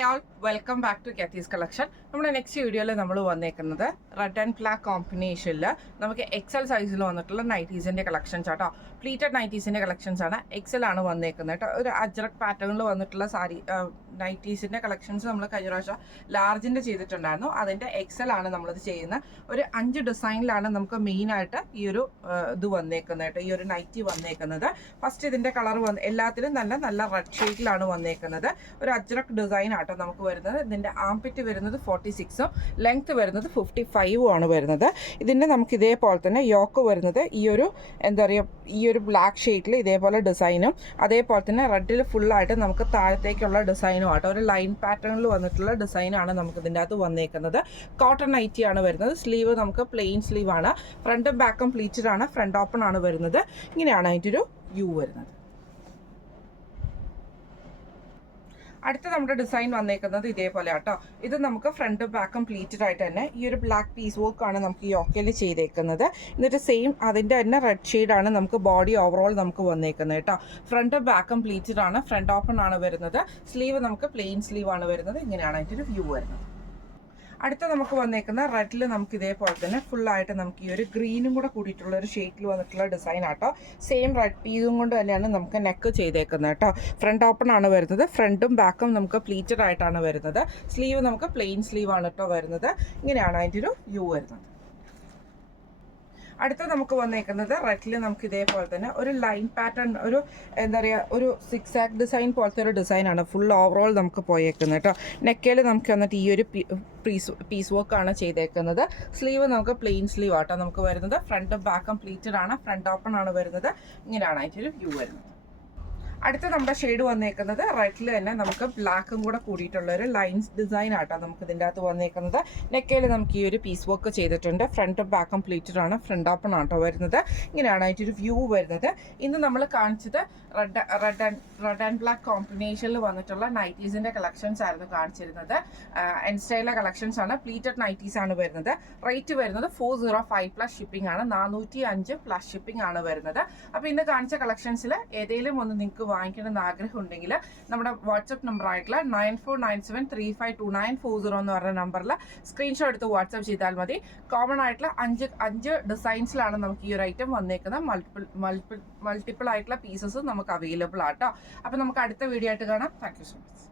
Hi all, welcome back to Kathy's collection. നമ്മുടെ next വീഡിയോയിൽ നമ്മൾ വന്നേക്കുന്നത് റെഡ് ആൻഡ് ബ്ലാക്ക് കോമ്പിനേഷനിൽ നമുക്ക് എക്സൽ സൈസിൽ വന്നിട്ടുള്ള നൈറ്റീസിൻ്റെ കളക്ഷൻസ് ആട്ടോ. പ്ലീറ്റഡ് നൈറ്റീസിൻ്റെ കളക്ഷൻസ് ആണ്. എക്സൽ ആണ് വന്നേക്കുന്നത് കേട്ടോ. ഒരു അജ്രക് പാറ്റേണിൽ വന്നിട്ടുള്ള നൈറ്റീസിൻ്റെ കളക്ഷൻസ് നമ്മൾ കഴിഞ്ഞ പ്രാവശ്യം ലാർജിൻ്റെ ചെയ്തിട്ടുണ്ടായിരുന്നു. അതിൻ്റെ എക്സൽ ആണ് നമ്മളത് ചെയ്യുന്നത്. ഒരു 5 ഡിസൈനിലാണ് നമുക്ക് മെയിനായിട്ട് ഈ ഒരു ഇത് വന്നേക്കുന്നത് കേട്ടോ, ഈ ഒരു നൈറ്റി വന്നേക്കുന്നത്. ഫസ്റ്റ് ഇതിൻ്റെ കളർ എല്ലാത്തിലും നല്ല റെഡ് ഷെയ്ഡിലാണ് വന്നേക്കുന്നത്. ഒരു അജ്രക് ഡിസൈൻ ആട്ടോ നമുക്ക് വരുന്നത്. ഇതിൻ്റെ ആംപിറ്റ് വരുന്നത് 46ഉം ലെങ്ത് വരുന്നത് 55ഉം ആണ് വരുന്നത്. ഇതിൻ്റെ നമുക്ക് ഇതേപോലെ തന്നെ യോക്ക് വരുന്നത് ഈ ഒരു എന്താ പറയുക, ഈ ഒരു ബ്ലാക്ക് ഷെയ്ഡിൽ ഇതേപോലെ ഡിസൈനും, അതേപോലെ തന്നെ റെഡിൽ ഫുള്ളായിട്ട് നമുക്ക് താഴത്തേക്കുള്ള ഡിസൈനും ആട്ടോ. ഒരു ലൈൻ പാറ്റേണിൽ വന്നിട്ടുള്ള ഡിസൈനാണ് നമുക്ക് ഇതിൻ്റെ അകത്ത് വന്നേക്കുന്നത്. കോട്ടൺ നൈറ്റി ആണ് വരുന്നത്. സ്ലീവ് നമുക്ക് പ്ലെയിൻ സ്ലീവ് ആണ്. ഫ്രണ്ടും ബാക്കും പ്ലീറ്റഡ് ആണ്. ഫ്രണ്ട് ഓപ്പൺ ആണ് വരുന്നത്. ഇങ്ങനെയാണ് അതിൻ്റെ ഒരു വ്യൂ വരുന്നത്. അടുത്ത നമ്മുടെ ഡിസൈൻ വന്നേക്കുന്നത് ഇതേപോലെ ആട്ടോ. ഇത് നമുക്ക് ഫ്രണ്ട് ബാക്കും പ്ലീറ്റഡ് ആയിട്ട് തന്നെ ഈ ഒരു ബ്ലാക്ക് പീസ് വർക്ക് ആണ് നമുക്ക് ഈ യോക്കയിൽ ചെയ്തേക്കുന്നത്. എന്നിട്ട് സെയിം അതിൻ്റെ തന്നെ റെഡ് ഷെയ്ഡാണ് നമുക്ക് ബോഡി ഓവറോൾ നമുക്ക് വന്നേക്കുന്നത് കേട്ടോ. ഫ്രണ്ട് ബാക്കും പ്ലീറ്റഡ് ആണ്. ഫ്രണ്ട് ഓപ്പൺ ആണ് വരുന്നത്. സ്ലീവ് നമുക്ക് പ്ലെയിൻ സ്ലീവ് ആണ് വരുന്നത്. ഇങ്ങനെയാണ് അതിൻ്റെ ഒരു വ്യൂ വരുന്നത്. അടുത്ത നമുക്ക് വന്നേക്കുന്ന റെഡിൽ നമുക്ക് ഇതേപോലെ തന്നെ ഫുള്ളായിട്ട് നമുക്ക് ഈ ഒരു ഗ്രീനും കൂടെ കൂടിയിട്ടുള്ള ഒരു ഷെയ്ഡിൽ വന്നിട്ടുള്ള ഡിസൈൻ ആട്ടോ. സെയിം റെഡ് പീസും കൊണ്ട് തന്നെയാണ് നമുക്ക് നെക്ക് ചെയ്തേക്കുന്നത് കേട്ടോ. ഫ്രണ്ട് ഓപ്പൺ ആണ് വരുന്നത്. ഫ്രണ്ടും ബാക്കും നമുക്ക് പ്ലീറ്റഡ് ആയിട്ടാണ് വരുന്നത്. സ്ലീവ് നമുക്ക് പ്ലെയിൻ സ്ലീവ് ആണ് കേട്ടോ വരുന്നത്. ഇങ്ങനെയാണ് അതിൻ്റെ ഒരു വ്യൂ വരുന്നത്. അടുത്ത നമുക്ക് വന്നേക്കുന്നത് റെഡിൽ നമുക്ക് ഇതേപോലെ തന്നെ ഒരു ലൈൻ പാറ്റേൺ, ഒരു എന്താ പറയുക, ഒരു സിക്സ് ആക്ക് ഡിസൈൻ പോലത്തെ ഒരു ഡിസൈനാണ് ഫുൾ ഓവറോൾ നമുക്ക് പോയേക്കുന്നത് കേട്ടോ. നെക്കയിൽ നമുക്ക് വന്നിട്ട് ഈ ഒരു പീസ് വർക്കാണ് ചെയ്തേക്കുന്നത്. സ്ലീവ് നമുക്ക് പ്ലെയിൻ സ്ലീവ് ആട്ടോ നമുക്ക് വരുന്നത്. ഫ്രണ്ട് ബാക്കും പ്ലീറ്റഡ് ആണ്. ഫ്രണ്ട് ഓപ്പൺ ആണ് വരുന്നത്. ഇങ്ങനെയാണ് അതിൻ്റെ ഒരു വ്യൂ വരുന്നത്. അടുത്ത നമ്മുടെ ഷെയ്ഡ് വന്നേക്കുന്നത് റെഡിൽ തന്നെ നമുക്ക് ബ്ലാക്കും കൂടെ കൂടിയിട്ടുള്ള ഒരു ലൈൻസ് ഡിസൈൻ ആട്ടോ നമുക്ക് ഇതിൻ്റെ അകത്ത് വന്നേക്കുന്നത്. നെക്കയിൽ നമുക്ക് ഈ ഒരു പീസ് വർക്ക് ചെയ്തിട്ടുണ്ട്. ഫ്രണ്ടും ബാക്കും പ്ലീറ്റഡ് ആണ്. ഫ്രണ്ട് ഓപ്പൺ ആട്ടോ വരുന്നത്. ഇങ്ങനെയാണ് അതിൻ്റെ ഒരു വ്യൂ വരുന്നത്. ഇന്ന് നമ്മൾ കാണിച്ചത് റെഡ് ആൻഡ് ബ്ലാക്ക് കോമ്പിനേഷനിൽ വന്നിട്ടുള്ള നൈറ്റീസിൻ്റെ കളക്ഷൻസ് ആയിരുന്നു കാണിച്ചിരുന്നത്. എൻ സ്റ്റൈലിലെ കളക്ഷൻസ് ആണ്. പ്ലീറ്റഡ് നൈറ്റീസ് ആണ് വരുന്നത്. റേറ്റ് വരുന്നത് 405 പ്ലസ് ഷിപ്പിംഗ് ആണ്. 405 പ്ലസ് ഷിപ്പിംഗ് ആണ് വരുന്നത്. അപ്പോൾ ഇന്ന് കാണിച്ച കളക്ഷൻസിൽ ഏതെങ്കിലും ഒന്ന് നിങ്ങൾക്ക് വാങ്ങിക്കണമെന്ന് ആഗ്രഹം ഉണ്ടെങ്കിൽ നമ്മുടെ വാട്സപ്പ് നമ്പർ ആയിട്ടുള്ള 9497352940 എന്ന് പറഞ്ഞ നമ്പറിൽ സ്ക്രീൻഷോട്ട് എടുത്ത് വാട്സപ്പ് ചെയ്താൽ മതി. കോമൺ ആയിട്ടുള്ള 5 ഡിസൈൻസിലാണ് നമുക്ക് ഈ ഒരു ഐറ്റം വന്നേക്കുന്നത്. മൾട്ടിപ്പിൾ ആയിട്ടുള്ള പീസസ് നമുക്ക് അവൈലബിൾ ആട്ടോ. അപ്പോൾ നമുക്ക് അടുത്ത വീഡിയോ ആയിട്ട് കാണാം. Thank you so much.